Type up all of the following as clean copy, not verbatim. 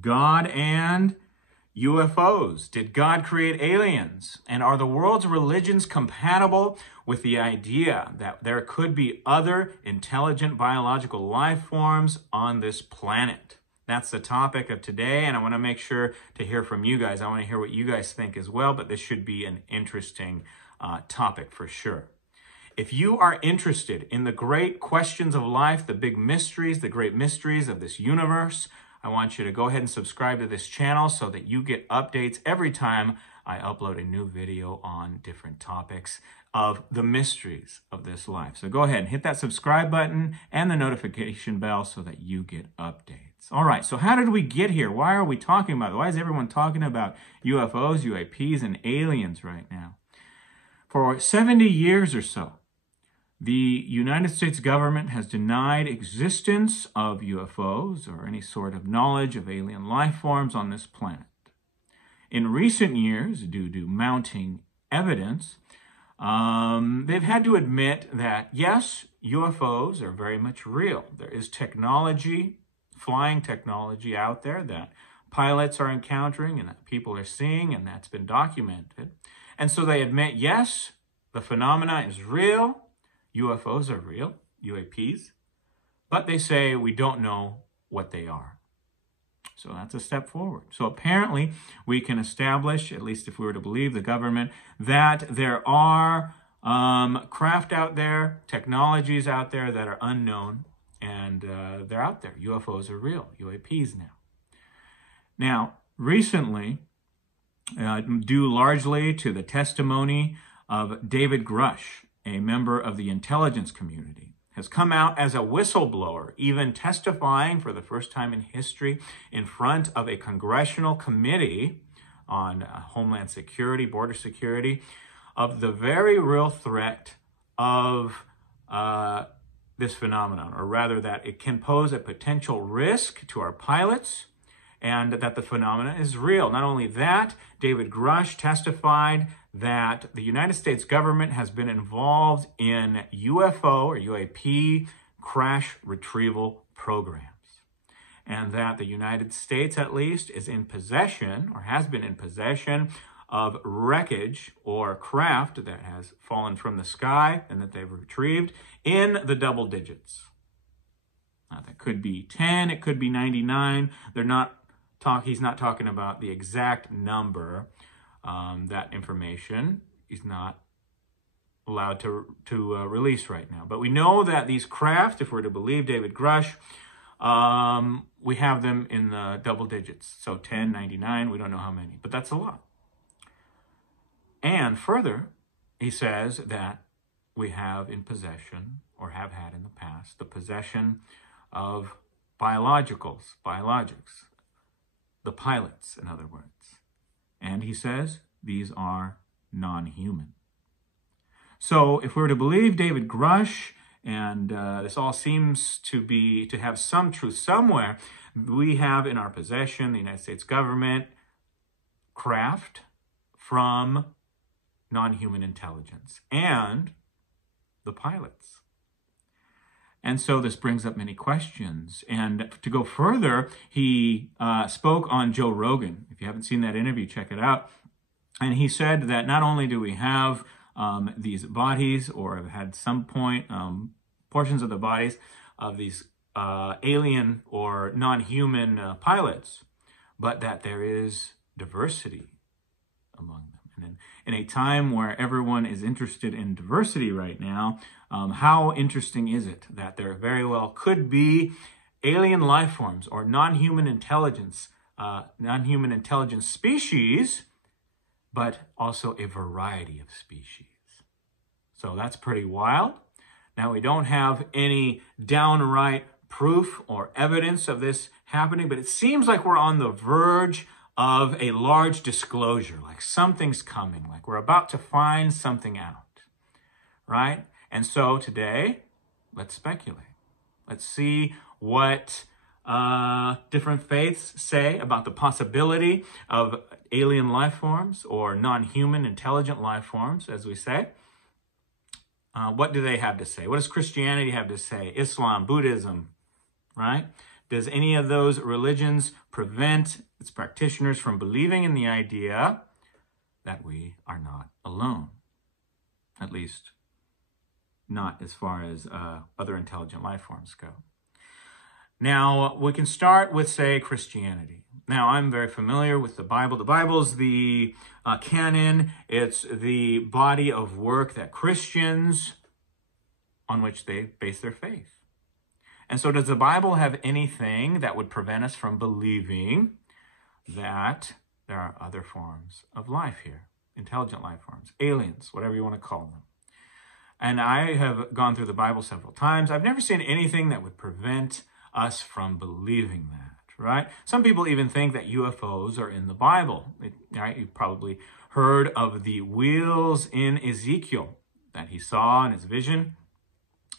God and UFOs. Did God create aliens? And are the world's religions compatible with the idea that there could be other intelligent biological life forms on this planet? That's the topic of today, and I want to make sure to hear from you guys. I want to hear what you guys think as well, but this should be an interesting topic for sure. If you are interested in the great questions of life, the big mysteries, the great mysteries of this universe, I want you to go ahead and subscribe to this channel so that you get updates every time I upload a new video on different topics of the mysteries of this life. So go ahead and hit that subscribe button and the notification bell so that you get updates. All right, so how did we get here? Why are we talking about it? Why is everyone talking about UFOs, UAPs, and aliens right now? For 70 years or so, the United States government has denied existence of UFOs or any sort of knowledge of alien life forms on this planet. In recent years, due to mounting evidence, they've had to admit that, yes, UFOs are very much real. There is technology, flying technology out there that pilots are encountering and that people are seeing, and that's been documented. And so they admit, yes, the phenomena is real. UFOs are real, UAPs, but they say we don't know what they are. So that's a step forward. So apparently we can establish, at least if we were to believe the government, that there are craft out there, technologies out there that are unknown, and they're out there. UFOs are real, UAPs now. Now, recently, due largely to the testimony of David Grush, a member of the intelligence community, has come out as a whistleblower, even testifying for the first time in history in front of a congressional committee on Homeland Security, border security, of the very real threat of this phenomenon, or rather that it can pose a potential risk to our pilots and that the phenomena is real. Not only that, David Grush testified that the United States government has been involved in UFO or UAP crash retrieval programs, and that the United States, at least, is in possession or has been in possession of wreckage or craft that has fallen from the sky and that they've retrieved in the double digits. Now, that could be 10, it could be 99. He's not talking about the exact number. That information is not allowed to release right now. But we know that these craft, if we're to believe David Grush, we have them in the double digits. So 10, 99, we don't know how many, but that's a lot. And further, he says that we have in possession, or have had in the past, the possession of biologics, the pilots, in other words. And he says these are non-human. So if we were to believe David Grush, and this all seems to have some truth somewhere, we have in our possession, the United States government, craft from non-human intelligence and the pilots. And so this brings up many questions. And to go further, he spoke on Joe Rogan. If you haven't seen that interview, check it out. And he said that not only do we have these bodies, or have had some point, portions of the bodies of these alien or non-human pilots, but that there is diversity among them. And in a time where everyone is interested in diversity right now, how interesting is it that there very well could be alien life forms or non-human intelligence species, but also a variety of species. So that's pretty wild. Now, we don't have any downright proof or evidence of this happening, but it seems like we're on the verge of a large disclosure, like something's coming, like we're about to find something out, right? And so today, let's speculate. Let's see what different faiths say about the possibility of alien life forms or non-human intelligent life forms, as we say. What do they have to say? What does Christianity have to say? Islam, Buddhism, right? Does any of those religions prevent its practitioners from believing in the idea that we are not alone? At least not as far as other intelligent life forms go. Now, we can start with, say, Christianity. Now, I'm very familiar with the Bible. The Bible's the canon. It's the body of work that Christians, on which they base their faith. And so does the Bible have anything that would prevent us from believing that there are other forms of life here? Intelligent life forms, aliens, whatever you want to call them. And I have gone through the Bible several times. I've never seen anything that would prevent us from believing that, right? Some people even think that UFOs are in the Bible, right? You've probably heard of the wheels in Ezekiel that he saw in his vision.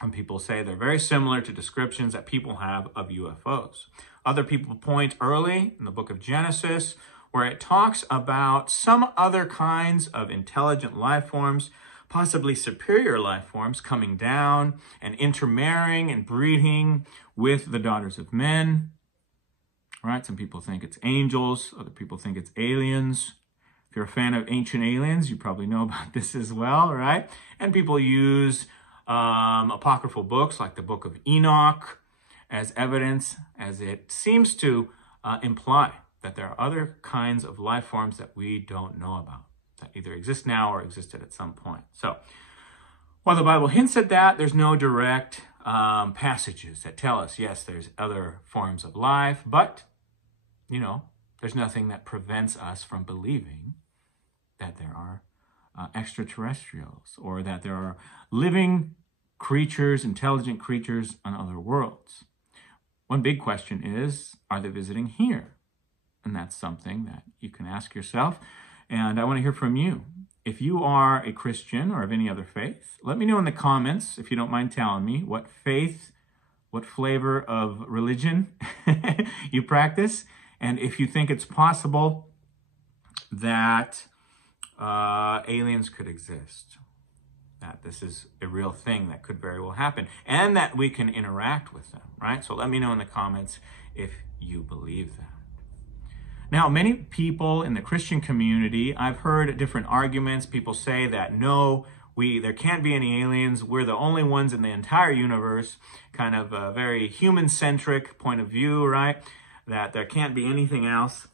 And people say they're very similar to descriptions that people have of UFOs. Other people point early in the book of Genesis, where it talks about some other kinds of intelligent life forms, possibly superior life forms, coming down and intermarrying and breeding with the daughters of men. Right? Some people think it's angels. Other people think it's aliens. If you're a fan of Ancient Aliens, you probably know about this as well, right? And people use apocryphal books like the Book of Enoch as evidence, as it seems to imply that there are other kinds of life forms that we don't know about, that either exist now or existed at some point. So while the Bible hints at that, there's no direct passages that tell us, yes, there's other forms of life, but, you know, there's nothing that prevents us from believing that there are extraterrestrials, or that there are living creatures, intelligent creatures on other worlds. One big question is, are they visiting here? And that's something that you can ask yourself. And I want to hear from you. If you are a Christian or of any other faith, let me know in the comments, if you don't mind telling me, what faith, what flavor of religion you practice, and if you think it's possible that aliens could exist, that this is a real thing that could very well happen, and that we can interact with them, right? So let me know in the comments if you believe that. Now, many people in the Christian community, I've heard different arguments. People say that no, there can't be any aliens. We're the only ones in the entire universe, kind of a very human-centric point of view, right? That there can't be anything else.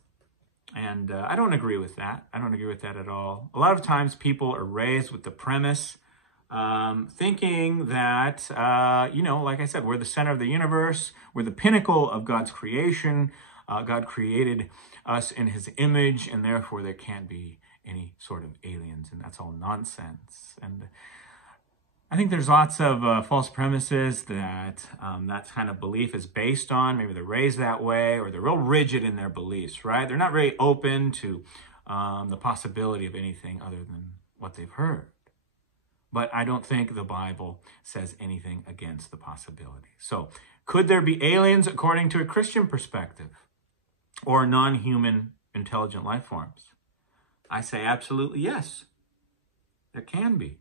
And I don't agree with that. I don't agree with that at all. A lot of times people are raised with the premise, thinking that, you know, like I said, we're the center of the universe. We're the pinnacle of God's creation. God created us in his image, and therefore there can't be any sort of aliens, and that's all nonsense. And I think there's lots of false premises that that kind of belief is based on. Maybe they're raised that way, or they're real rigid in their beliefs, right? They're not very open to the possibility of anything other than what they've heard. But I don't think the Bible says anything against the possibility. So could there be aliens according to a Christian perspective, or non-human intelligent life forms? I say absolutely yes. There can be.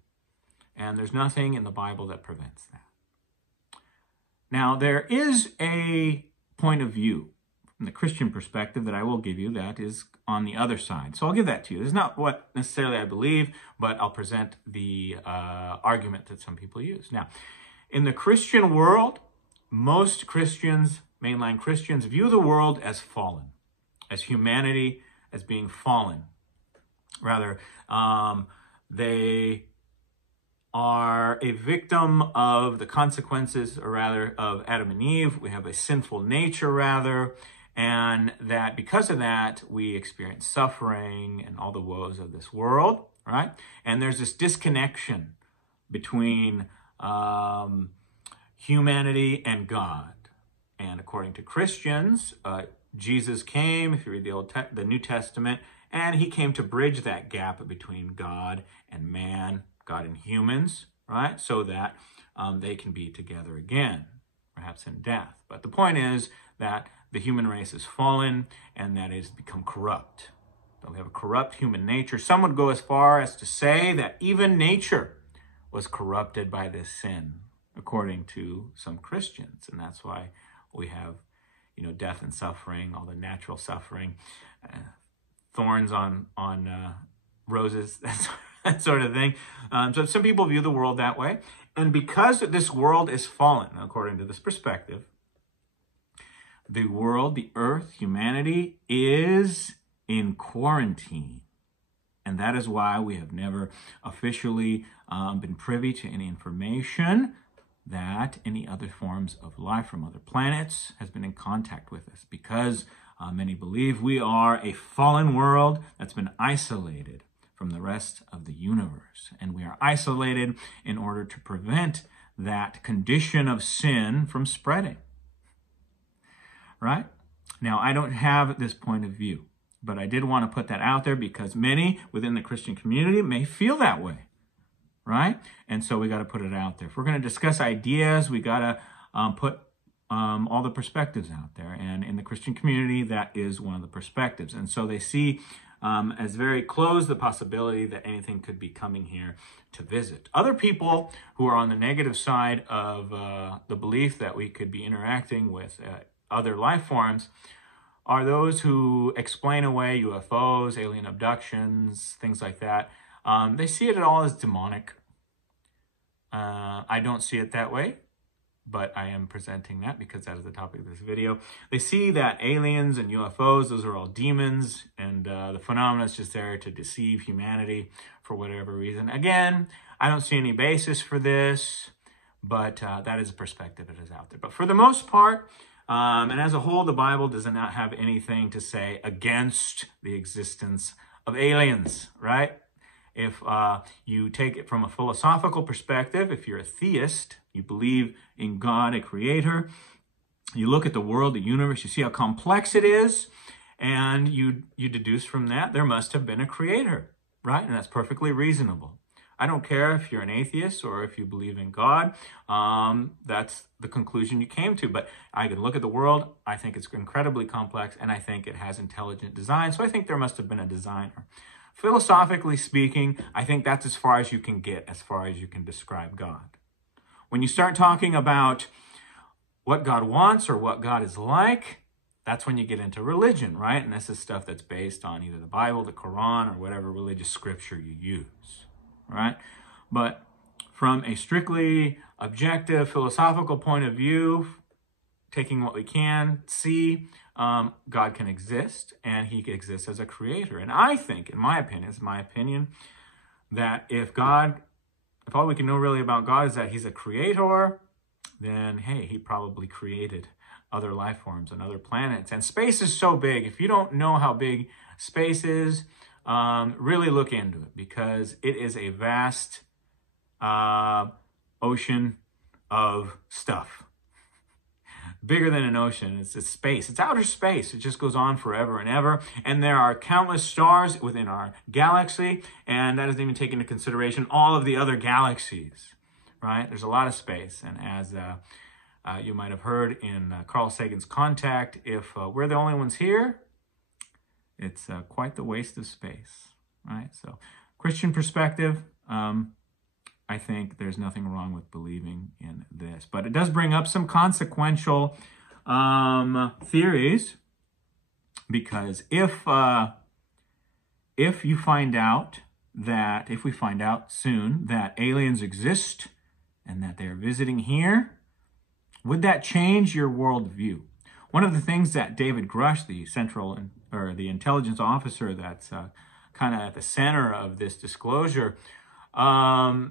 And there's nothing in the Bible that prevents that. Now, there is a point of view from the Christian perspective that I will give you that is on the other side. So I'll give that to you. This is not what necessarily I believe, but I'll present the argument that some people use. Now, in the Christian world, most Christians, mainline Christians, view the world as fallen, as humanity as being fallen. Rather, they are a victim of the consequences, or rather, of Adam and Eve. We have a sinful nature, rather, and that because of that, we experience suffering and all the woes of this world, right? And there's this disconnection between humanity and God. And according to Christians, Jesus came, if you read the New Testament, and he came to bridge that gap between God and man, God and humans, right? So that they can be together again, perhaps in death. But the point is that the human race is fallen, and that it has become corrupt. That we have a corrupt human nature. Some would go as far as to say that even nature was corrupted by this sin, according to some Christians. And that's why we have, death and suffering, all the natural suffering, thorns on roses, that sort of thing. So some people view the world that way. And because this world is fallen, according to this perspective, the world, the earth, humanity is in quarantine. And that is why we have never officially been privy to any information that any other forms of life from other planets has been in contact with us, because many believe we are a fallen world that's been isolated from the rest of the universe. And we are isolated in order to prevent that condition of sin from spreading. Right? Now, I don't have this point of view, but I did want to put that out there because many within the Christian community may feel that way. Right? And so we got to put it out there. If we're going to discuss ideas, we got to put all the perspectives out there. And in the Christian community, that is one of the perspectives. And so they see as very close the possibility that anything could be coming here to visit. Other people who are on the negative side of the belief that we could be interacting with other life forms are those who explain away UFOs, alien abductions, things like that. They see it all as demonic. I don't see it that way, but I am presenting that because that is the topic of this video. They see that aliens and UFOs, those are all demons, and the phenomena is just there to deceive humanity for whatever reason. Again, I don't see any basis for this, but that is a perspective that is out there. But for the most part, and as a whole, the Bible does not have anything to say against the existence of aliens, right? If you take it from a philosophical perspective, if you're a theist, you believe in God, a creator, you look at the world, the universe, you see how complex it is, and you deduce from that there must have been a creator, right? And that's perfectly reasonable. I don't care if you're an atheist or if you believe in God. That's the conclusion you came to. But I can look at the world. I think it's incredibly complex, and I think it has intelligent design. So I think there must have been a designer. Philosophically speaking, I think that's as far as you can get, as far as you can describe God. When you start talking about what God wants or what God is like, that's when you get into religion, right? And this is stuff that's based on either the Bible, the Koran, or whatever religious scripture you use. Right? But from a strictly objective philosophical point of view, taking what we can see, God can exist, and he exists as a creator. And I think, in my opinion, it's my opinion, that if all we can know really about God is that he's a creator, then hey, he probably created other life forms and other planets. And space is so big. If you don't know how big space is, really look into it, because it is a vast ocean of stuff. Bigger than an ocean. It's space. It's outer space. It just goes on forever and ever. And there are countless stars within our galaxy, and that doesn't even take into consideration all of the other galaxies, right? There's a lot of space. And as you might have heard in Carl Sagan's Contact, if we're the only ones here, it's quite the waste of space, right? So, Christian perspective, I think there's nothing wrong with believing in this. But it does bring up some consequential theories, because if we find out soon that aliens exist and that they're visiting here, would that change your worldview? One of the things that David Grush, the intelligence officer that's kind of at the center of this disclosure,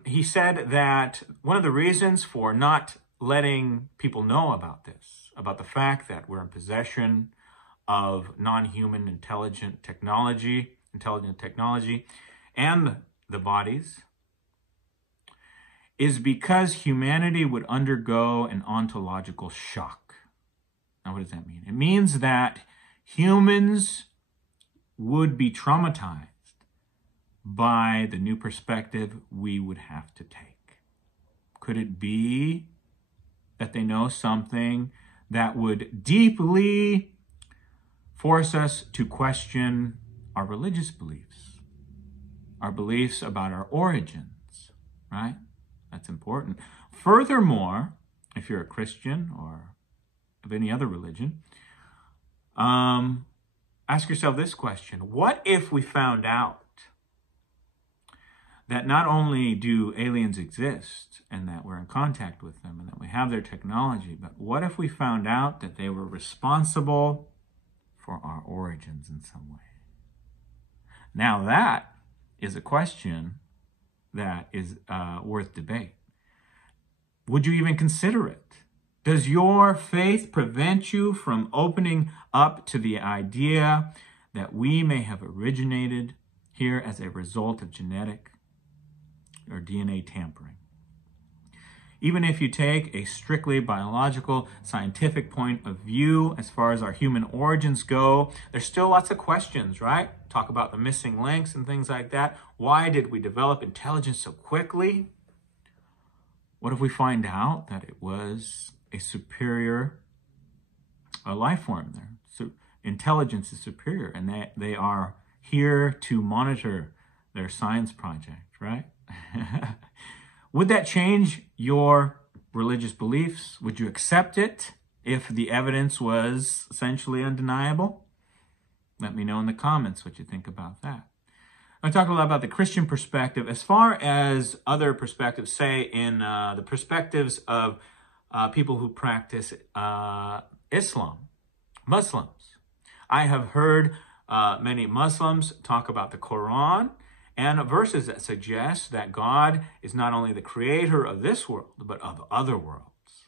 he said that one of the reasons for not letting people know about this, about the fact that we're in possession of non-human intelligent technology, and the bodies, is because humanity would undergo an ontological shock. Now, what does that mean? It means that humans would be traumatized by the new perspective we would have to take. Could it be that they know something that would deeply force us to question our religious beliefs, our beliefs about our origins, right? That's important. Furthermore, if you're a Christian or of any other religion, Ask yourself this question. What if we found out that not only do aliens exist and that we're in contact with them and that we have their technology, but what if we found out that they were responsible for our origins in some way? Now that is a question that is worth debate. Would you even consider it? Does your faith prevent you from opening up to the idea that we may have originated here as a result of genetic or DNA tampering? Even if you take a strictly biological, scientific point of view as far as our human origins go, there's still lots of questions, right? Talk about the missing links and things like that. Why did we develop intelligence so quickly? What if we find out that it was a superior life form there? So intelligence is superior, and they are here to monitor their science project, right? Would that change your religious beliefs? Would you accept it if the evidence was essentially undeniable? Let me know in the comments what you think about that. I talked a lot about the Christian perspective. As far as other perspectives, say in the perspectives of people who practice Islam, Muslims. I have heard many Muslims talk about the Koran and verses that suggest that God is not only the creator of this world, but of other worlds,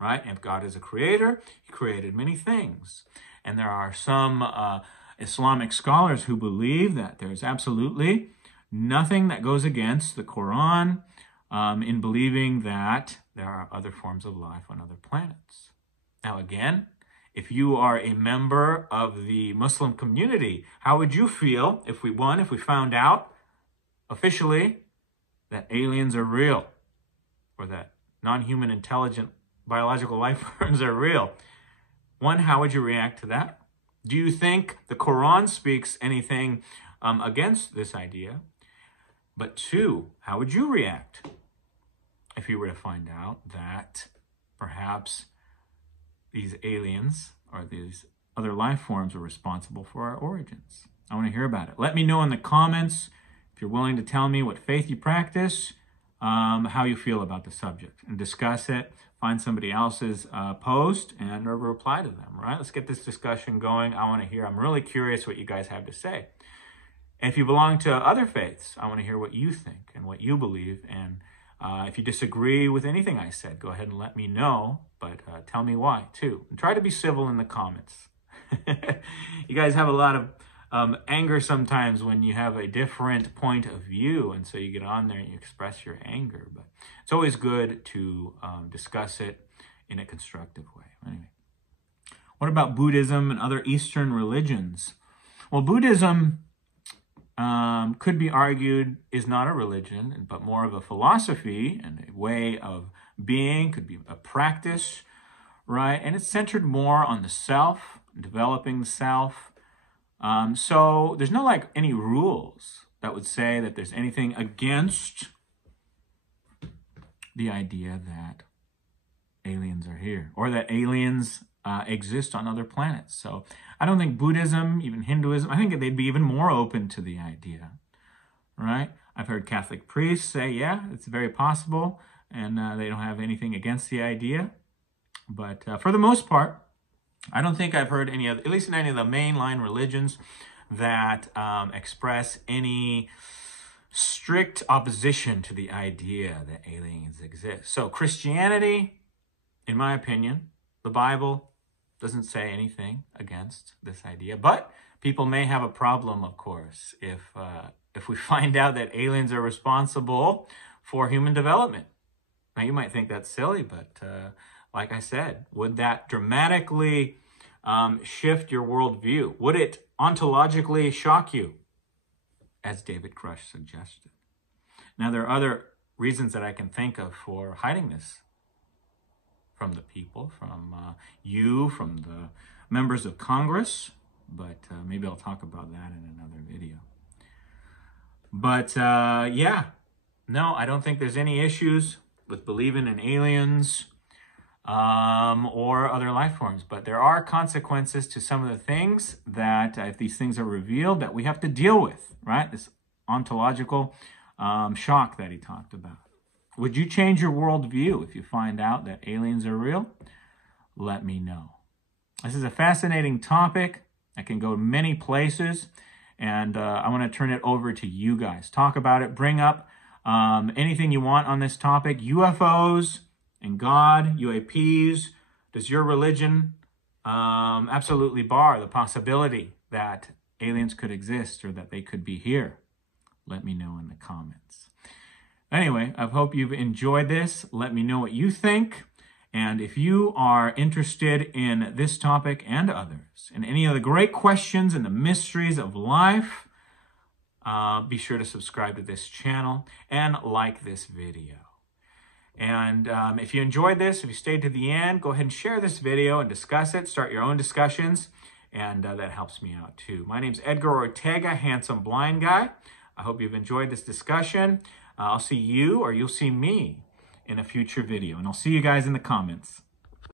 right? If God is a creator, he created many things. And there are some Islamic scholars who believe that there's absolutely nothing that goes against the Quran in believing that there are other forms of life on other planets. Now again, if you are a member of the Muslim community, how would you feel if we found out officially that aliens are real, or that non-human intelligent biological life forms are real? One, how would you react to that? Do you think the Quran speaks anything against this idea? But two, how would you react if you were to find out that perhaps these aliens or these other life forms are responsible for our origins? I want to hear about it. Let me know in the comments, if you're willing to tell me what faith you practice, how you feel about the subject, and discuss it. Find somebody else's post and reply to them, right? Let's get this discussion going. I want to hear. I'm really curious what you guys have to say. And if you belong to other faiths, I want to hear what you think and what you believe. And if you disagree with anything I said, go ahead and let me know. But tell me why, too. And try to be civil in the comments. You guys have a lot of anger sometimes when you have a different point of view, and so you get on there and you express your anger. But it's always good to discuss it in a constructive way. Anyway, what about Buddhism and other Eastern religions? Well, Buddhism could be argued is not a religion, but more of a philosophy and a way of being, could be a practice, right? And it's centered more on the self, developing the self. So there's no any rules that would say that there's anything against the idea that aliens are here or that aliens exist on other planets. So I don't think Buddhism, even Hinduism, I think they'd be even more open to the idea, right? I've heard Catholic priests say, yeah, it's very possible, and they don't have anything against the idea. But for the most part, I don't think I've heard any other, at least in any of the mainline religions, that express any strict opposition to the idea that aliens exist. So Christianity, in my opinion, the Bible doesn't say anything against this idea. But people may have a problem, of course, if we find out that aliens are responsible for human development. Now, you might think that's silly, but like I said, would that dramatically shift your worldview? Would it ontologically shock you, as David Grush suggested? Now, there are other reasons that I can think of for hiding this from the people, from you, from the members of Congress, but maybe I'll talk about that in another video. But yeah, no, I don't think there's any issues with believing in aliens. or other life forms. But there are consequences to some of the things that, if these things are revealed, that we have to deal with, right? This ontological shock that he talked about. Would you change your worldview if you find out that aliens are real? Let me know. This is a fascinating topic. I can go many places, and I want to turn it over to you guys. Talk about it. Bring up anything you want on this topic. UFOs and God, UAPs. Does your religion absolutely bar the possibility that aliens could exist or that they could be here? Let me know in the comments. Anyway, I hope you've enjoyed this. Let me know what you think. And if you are interested in this topic and others, and any of the great questions and the mysteries of life, be sure to subscribe to this channel and like this video. And if you enjoyed this, if you stayed to the end, go ahead and share this video and discuss it. Start your own discussions, and that helps me out too. My name's Edgar Ortega, Handsome Blind Guy. I hope you've enjoyed this discussion. I'll see you, or you'll see me, in a future video. And I'll see you guys in the comments.